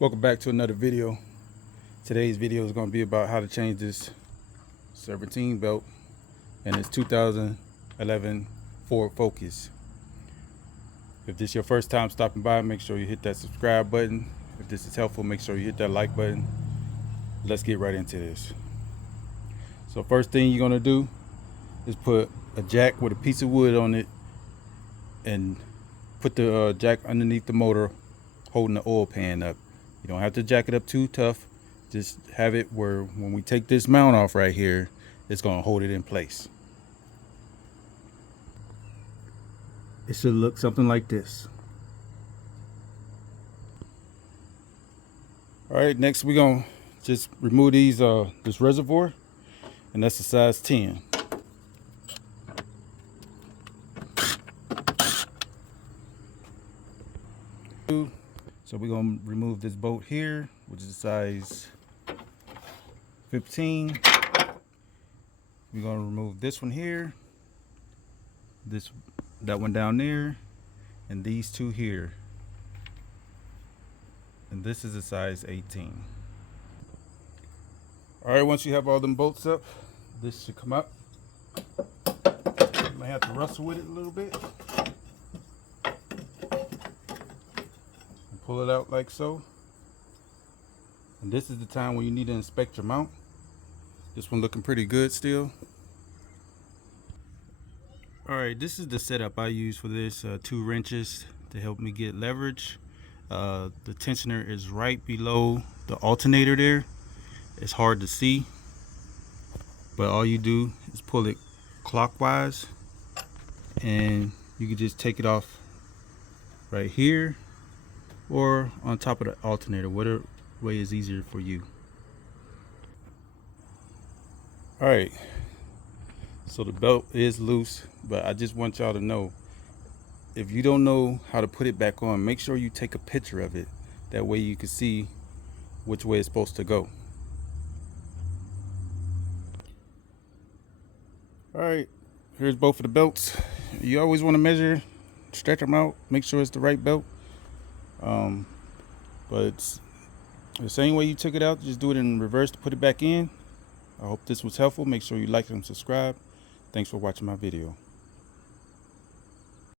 Welcome back to another video. Today's video is going to be about how to change this Serpentine belt and its 2011 Ford Focus. If this is your first time stopping by, make sure you hit that subscribe button. If this is helpful, make sure you hit that like button. Let's get right into this. So first thing you're going to do is put a jack with a piece of wood on it and put the jack underneath the motor holding the oil pan up. You don't have to jack it up too tough. Just have it where when we take this mount off right here, it's going to hold it in place. It should look something like this. Alright, next we're going to just remove these this reservoir, and that's a size 10. So we're going to remove this bolt here, which is a size 15. We're going to remove this one here, that one down there, and these two here. And this is a size 18. Alright, once you have all them bolts up, this should come up. You might have to wrestle with it a little bit. Pull it out like so. And this is the time when you need to inspect your mount. This one looking pretty good still. Alright, this is the setup I use for this. 2 wrenches to help me get leverage. The tensioner is right below the alternator there. It's hard to see, but all you do is pull it clockwise and you can just take it off right here or on top of the alternator, whatever way is easier for you. Alright, so the belt is loose, but I just want y'all to know, if you don't know how to put it back on, make sure you take a picture of it. That way you can see which way it's supposed to go. Alright, here's both of the belts. You always want to measure, stretch them out, make sure it's the right belt. But it's the same way you took it out, just do it in reverse to put it back in. I hope this was helpful. Make sure you like and subscribe. Thanks for watching my video.